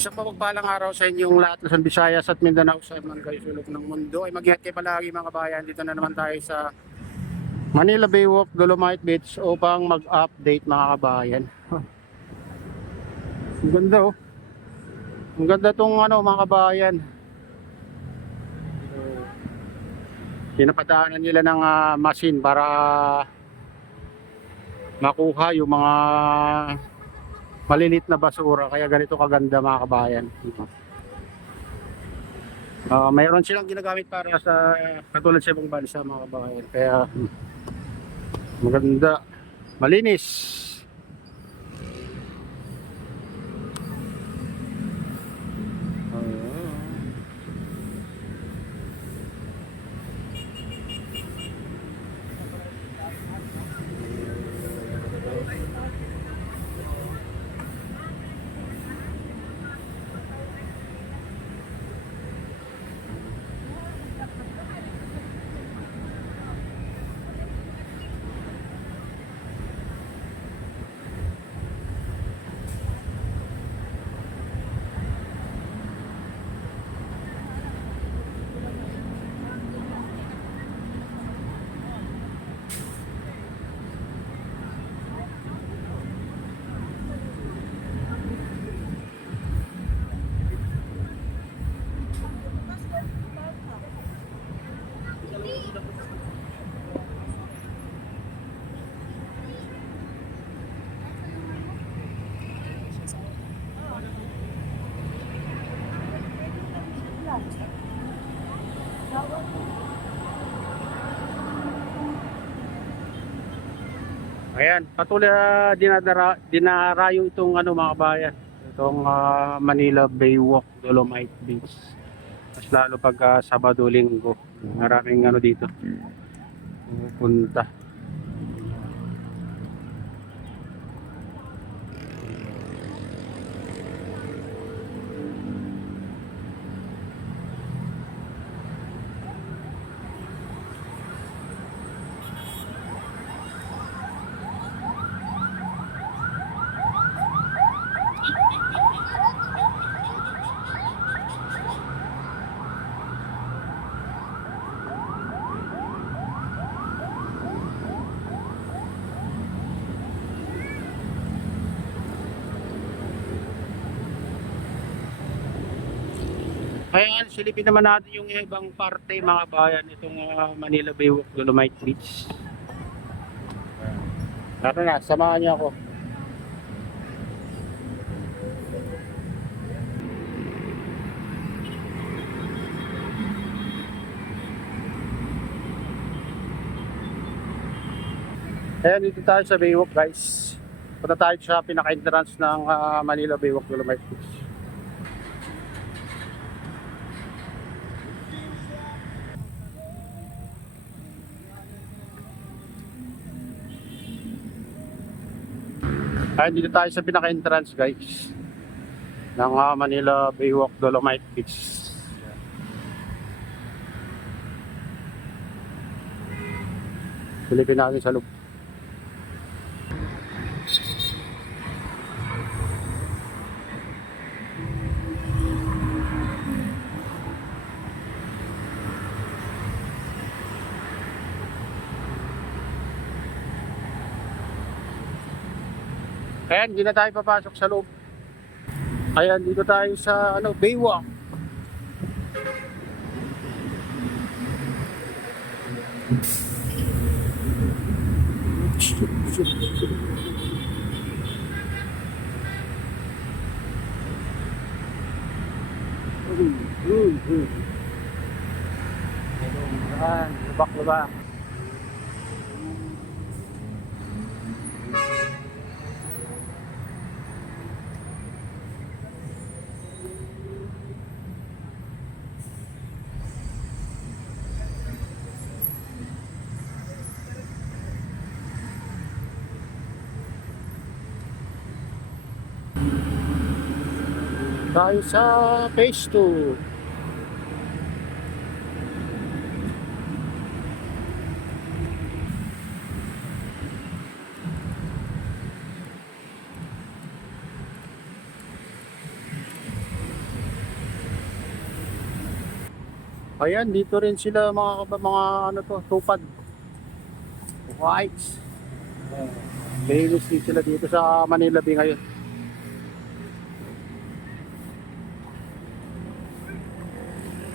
Isang mapagpalang araw sa inyong lahat, Luzon, Visayas at Mindanao, sa man kayo sulok ng mundo. Ay mag-ingat kayo palagi mga kabayan. Dito na naman tayo sa Manila Baywalk, Dolomite Beach upang mag-update mga kabayan. Ang ganda oh. Ang ganda tong mga kabayan. Pinapadaanan nila ng machine para makuha yung mga malilit na basura, kaya ganito kaganda mga kabayan. Mayroon silang ginagamit para sa katulad sa ibang bansa mga kabayan, kaya maganda, malinis. Ayan, patuloy dinarayo itong mga kabayan. Itong Manila Baywalk, Dolomite Beach. Mas lalo pag Sabado, Linggo. Maraming dito. Pupunta. Kaya silipin naman natin yung ibang parte mga bayan itong Manila Baywalk, Dolomite Beach. Tara na, samahan niyo ako. Ayan, dito tayo sa Baywalk guys. Punta tayo sa pinaka-entrance ng Manila Baywalk, Dolomite Beach. Ayan, dito tayo sa pinaka-entrance guys ng Manila Baywalk, Dolomite Beach. Silipin natin sa loob. Ayan, hindi na tayo papasok sa loob. Ayan, dito tayo sa Baywalk. Ayan, lubak-lubak. Tayo sa phase 2. Ayan, dito rin sila mga ano to, tupad. Whites. Linis din sila dito sa Manila Bay ngayon.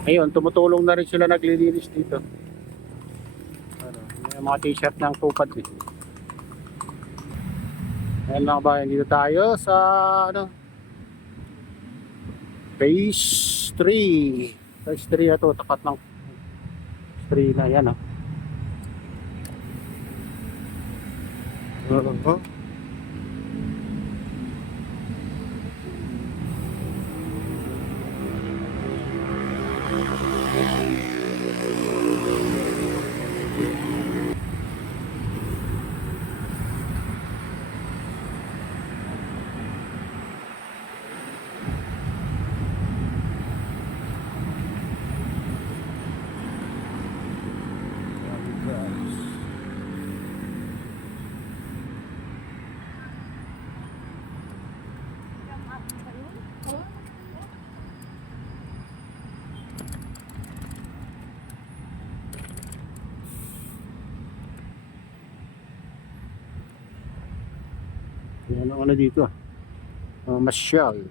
Ayun, tumutulong na rin sila naglilinis dito. Ano, may mga t-shirt ng tupad eh. Ayan mga bayan, dito tayo sa ano, phase 3. Phase 3 na to, tapat ng 3 na yan oh. Yan ang ano dito. Masyal.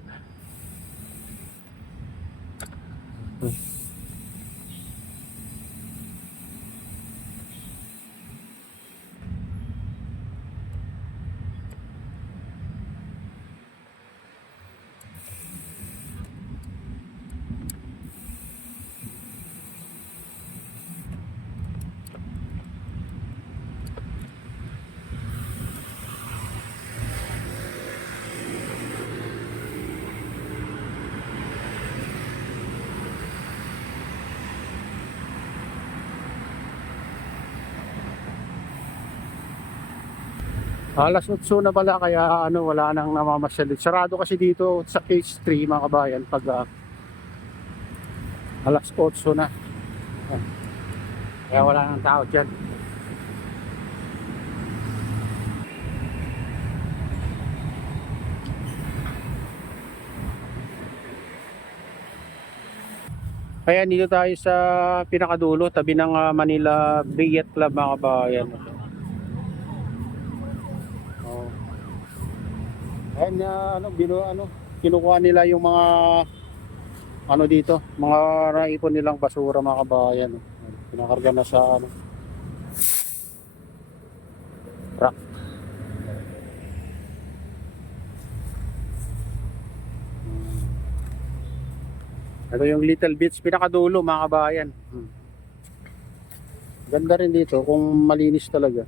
Alas 8 na pala kaya ano wala nang namamasyal. Sarado kasi dito sa phase 3 mga kabayan pag alas 8 na. Kaya wala nang tao dyan. Kaya dito tayo sa pinakadulo tabi ng Manila Bay Yacht Club mga kabayan. Oh. Ayan kinukuha nila yung mga ano dito, mga naipon nilang basura mga kabayan. Pinakarga na sa ano, truck. Ito yung Little Beach pinakadulo mga kabayan. Ganda rin dito kung malinis talaga.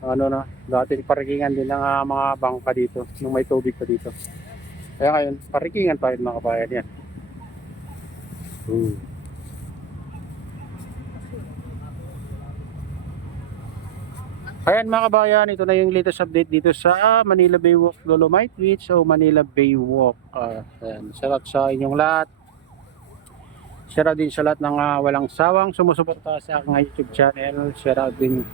Ano na, dati parikingan din ng mga bangka dito nung may tubig pa dito. Kaya ngayon, parikingan pa rin mga kabayan yan. Ayan mga kabayan, ito na yung latest update dito sa Manila Bay Walk Dolomite Beach o Manila Bay Walk. Ayan, shout sa inyong lahat. Share din sa lahat ng walang sawang sumusuporta sa aking YouTube channel. Share din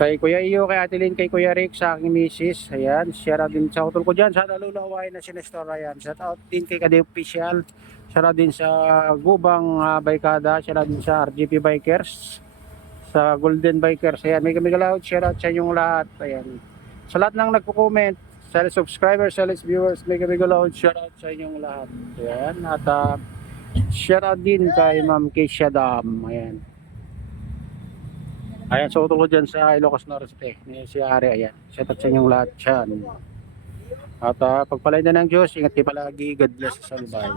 kay Kuya Iyo, kay Ate Lynn, kay Kuya Rick, sa aking misis. Ayan, share din sa utol ko dyan sa nalulaway na sinestor. Ayan, shout out din kay Kade Official. Share din sa Gubang Baykada. Share din sa RGP Bikers, sa Golden Bikers. Ayan, may kami share out sa inyong lahat. Ayan, sa lahat ng nagko-comment, sa subscribers, sa viewers, may kami share out sa inyong lahat. Ayan, at share out din kay Ma'am Keisha Dam. Ayan. Ayan, so utol ko dyan sa Ilocos Norte. Si Ari, ayan. Shout out sa inyong lahat dyan. At pagpalain na ng Diyos, ingat kayo palagi. God bless sa salubay.